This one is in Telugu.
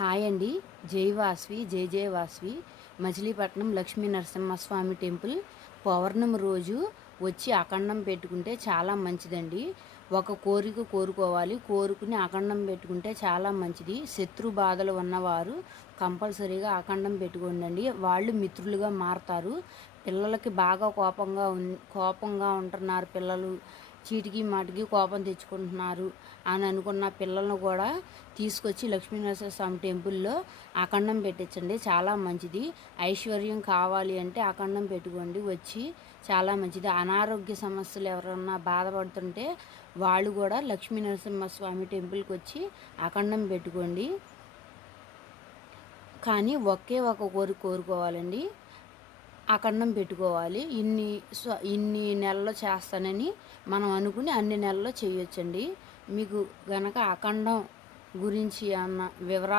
హాయ్ అండి. జై వాసవి, జై జయ వాసవి. మచిలీపట్నం లక్ష్మీ నరసింహస్వామి టెంపుల్ పౌర్ణమి రోజు వచ్చి అఖండం పెట్టుకుంటే చాలా మంచిదండి. ఒక కోరిక కోరుకోవాలి, కోరుకుని అఖండం పెట్టుకుంటే చాలా మంచిది. శత్రు బాధలు ఉన్నవారు కంపల్సరీగా అఖండం పెట్టుకోండి. వాళ్ళు మిత్రులుగా మారతారు. పిల్లలకి బాగా కోపంగా ఉంటున్నారు. పిల్లలు చీటికి మాటికి కోపం తెచ్చుకుంటున్నారు అని అనుకున్న పిల్లలను కూడా తీసుకొచ్చి లక్ష్మీనరసింహస్వామి టెంపుల్లో అఖండం పెట్టించండి, చాలా మంచిది. ఐశ్వర్యం కావాలి అంటే అఖండం పెట్టుకోండి, వచ్చి చాలా మంచిది. అనారోగ్య సమస్యలు ఎవరన్నా బాధపడుతుంటే వాళ్ళు కూడా లక్ష్మీనరసింహస్వామి టెంపుల్కి వచ్చి అఖండం పెట్టుకోండి. కానీ ఒకే ఒక కోరిక కోరుకోవాలండి, అఖండం పెట్టుకోవాలి. ఇన్ని నెలల్లో చేస్తానని మనం అనుకుని అన్ని నెలల్లో చేయొచ్చండి. మీకు గనక అఖండం గురించి అన్న వివరాలు